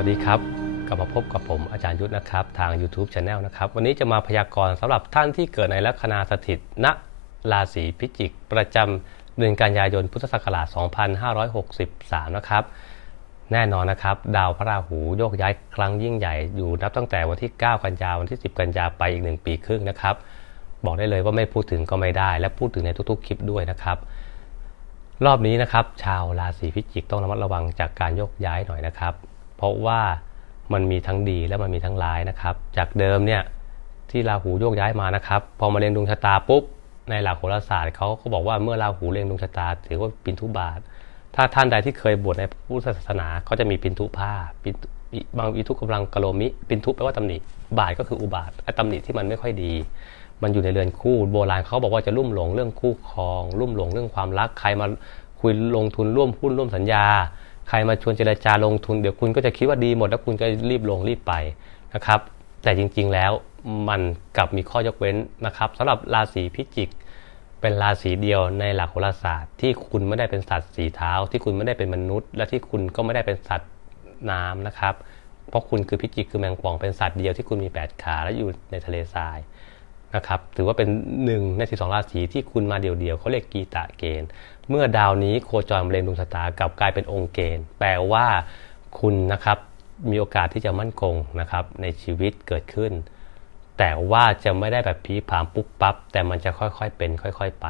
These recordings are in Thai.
วัสดีครับ กลับมาพบกับผมอาจารย์ยุทธนะครับ ทาง YouTube Channel นะครับ วันนี้จะมาพยากรณ์สำหรับท่านที่เกิดในลัคนาสถิตณราศีพิจิก ประจำเดือนกันยายนพุทธศักราช 2563 นะครับ แน่นอนนะครับ ดาวพระราหูโยกย้ายครั้งยิ่งใหญ่อยู่นับตั้งแต่วันที่ 9 กันยาวันที่ 10 กันยาไปอีก 1 ปีครึ่งนะครับ บอกได้เลยว่าไม่พูดถึงก็ไม่ได้ และพูดถึงในทุกๆคลิปด้วยนะครับรอบนี้นะครับ ชาวราศีพิจิกต้องระมัดระวังจากการโยกย้ายหน่อยนะครับ เพราะว่ามันมีทั้งดีและมันมีทั้งร้ายนะครับ จากเดิมเนี่ยที่ราหูโยกย้ายมานะครับ พอมาเรียนดวงชะตาปุ๊บในหลักโหราศาสตร์เขาก็บอกว่าเมื่อราหูเรียนดวงชะตาถือว่าปินทุบาท ถ้าท่านใดที่เคยบวชในพุทธศาสนาเขาจะมีปินทุผ้าปินบางอิทุกำลังกะโลมิ ปินทุแปลว่าตำหนิบาทก็คืออุบาทไอ้ตำหนิที่มันไม่ค่อยดี มันอยู่ในเรือนคู่โบราณเขาบอกว่าจะลุ่มหลงเรื่องคู่ครอง ลุ่มหลงเรื่องความรักใครมาคุยลงทุนร่วมหุ้นร่วมสัญญา ใครมาชวนเจรจาลงทุนเดี๋ยวคุณก็จะคิดว่าดีหมดแล้วคุณก็รีบลงรีบไปนะครับ แต่จริงๆแล้วมันกลับมีข้อยกเว้นนะครับสำหรับราศีพิจิก เป็นราศีเดียวในหลักโหราศาสตร์ ที่คุณไม่ได้เป็นสัตว์สีเท้า ที่คุณไม่ได้เป็นมนุษย์ และที่คุณก็ไม่ได้เป็นสัตว์น้ำนะครับ เพราะคุณคือพิจิกคือแมงป่องเป็นสัตว์เดียวที่คุณมี 8 ขาและอยู่ในทะเลทราย นะครับถือว่าเป็นหนึ่งใน 12 ราศีที่คุณมาเดียวๆเขาเรียกกีตะเกณฑ์ เมื่อดาวนี้โคจรเล็งดวงชะตากลับกลายเป็นองค์เกณฑ์ แปลว่าคุณนะครับมีโอกาสที่จะมั่นคงนะครับในชีวิตเกิดขึ้น แต่ว่าจะไม่ได้แบบผีผามปุ๊บปั๊บแต่มันจะค่อยๆเป็น ค่อย ๆ ไป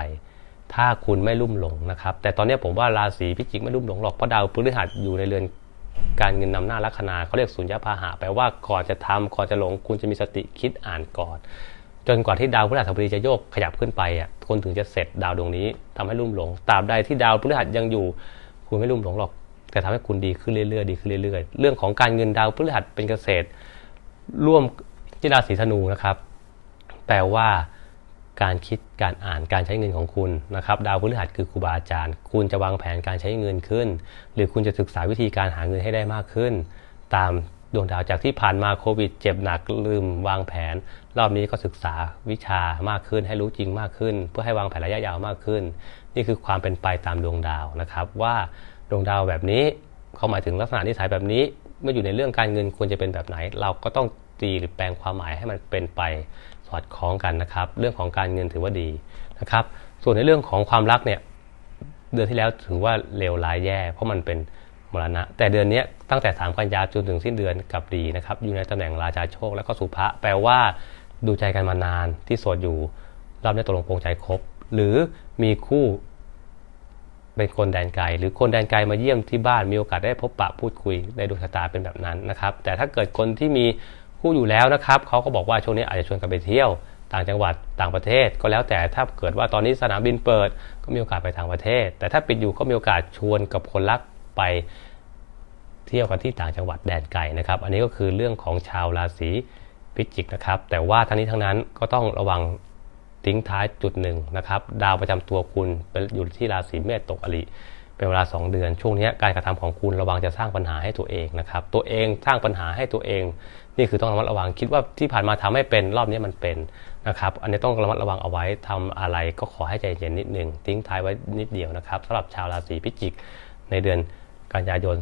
ถ้าคุณไม่ลุ่มหลงนะครับ แต่ตอนนี้ผมว่าราศีพิจิกไม่ลุ่มหลงหรอกเพราะดาวพฤหัสอยู่ในเรือนการเงินนำหน้าลัคนาเขาเรียกสุญญพาหะแปลว่าก่อนจะทำก่อนจะหลง คุณจะมีสติคิดอ่านก่อน จนกว่าที่ดาวพฤหัสบดีจะโยกขยับขึ้นไปอะคนถึงจะเสร็จดาวดวงนี้ทำให้ลุ่มหลงตราบใดที่ดาวพฤหัสยังอยู่ คุณไม่ลุ่มหลงหรอก แต่ทำให้คุณดีขึ้นเรื่อยๆดีขึ้นเรื่อยๆ เรื่องของการเงินดาวพฤหัสเป็นเกษตร ร่วมที่ราศีธนูนะครับ แปลว่าการคิดการอ่านการใช้เงินของคุณนะครับดาวพฤหัสคือครูบาอาจารย์ คุณจะวางแผนการใช้เงินขึ้น หรือคุณจะศึกษาวิธีการหาเงินให้ได้มากขึ้น ตาม ดวงดาวจากที่ผ่านมาโควิด เจ็บหนักลืมวางแผน รอบนี้ก็ศึกษาวิชามากขึ้นให้รู้จริงมากขึ้น เพื่อให้วางแผนระยะยาวมากขึ้น นี่คือความเป็นไปตามดวงดาวนะครับว่าดวงดาวแบบนี้เขาหมายถึงลักษณะนิสัยแบบนี้ เมื่ออยู่ในเรื่องการเงินควรจะเป็นแบบไหน เราก็ต้องตีหรือแปลงความหมายให้มันเป็นไปสอดคล้องกันนะครับ เรื่องของการเงินถือว่าดีนะครับ ส่วนในเรื่องของความรักเนี่ยเดือนที่แล้วถือว่าเลวร้ายแย่ เพราะมันเป็น มรณะ แต่เดือนนี้ตั้งแต่ 3 กันยาจนถึงสิ้นเดือนกับดีนะครับอยู่ในตำแหน่งราชาโชคแล้วก็สุภะแปลว่าดูใจกันมานานที่โสดอยู่รอบนี้ตกลงปรงใจครบ หรือมีคู่เป็นคนแดนไกล หรือคนแดนไกลมาเยี่ยมที่บ้านมีโอกาสได้พบปะพูดคุยในดวงชะตาเป็นแบบนั้นนะครับ แต่ถ้าเกิดคนที่มีคู่อยู่แล้วนะครับเขาก็บอกว่าช่วงนี้อาจจะชวนกันไปเที่ยวต่างจังหวัดต่างประเทศก็แล้วแต่ถ้าเกิดว่าตอนนี้สนามบินเปิด ก็มีโอกาสไปต่างประเทศ แต่ถ้าปิดอยู่ก็มีโอกาสชวนกับคนรัก ไปเที่ยวกันที่ต่างจังหวัดแดนไกลนะครับ อันนี้ก็คือเรื่องของชาวราศีพิจิกนะครับ แต่ว่าทั้งนี้ทั้งนั้นก็ต้องระวังทิ้งท้ายจุดหนึ่งนะครับ ดาวประจำตัวคุณเป็นอยู่ที่ราศีเมษตกอริเป็นเวลา 2 เดือน ช่วงนี้การกระทำของคุณระวังจะสร้างปัญหาให้ตัวเองนะครับ ตัวเองสร้างปัญหาให้ตัวเอง นี่คือต้องระมัดระวังคิดว่าที่ผ่านมาทำให้เป็นรอบนี้มันเป็นนะครับ อันนี้ต้องระมัดระวังเอาไว้ทำอะไรก็ขอให้ใจเย็นนิดหนึ่งทิ้งท้ายไว้นิดเดียวนะครับสำหรับชาวราศีพิจิกในเดือน กันยายน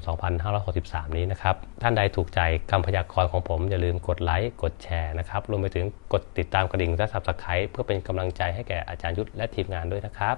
2563 นี้นะครับ ท่านใดถูกใจคำพยากรณ์ของผม อย่าลืมกดไลค์ กดแชร์นะครับ รวมไปถึงกดติดตามกระดิ่งและ Subscribe เพื่อเป็นกำลังใจให้แก่อาจารย์ยุทธและทีมงานด้วยนะครับ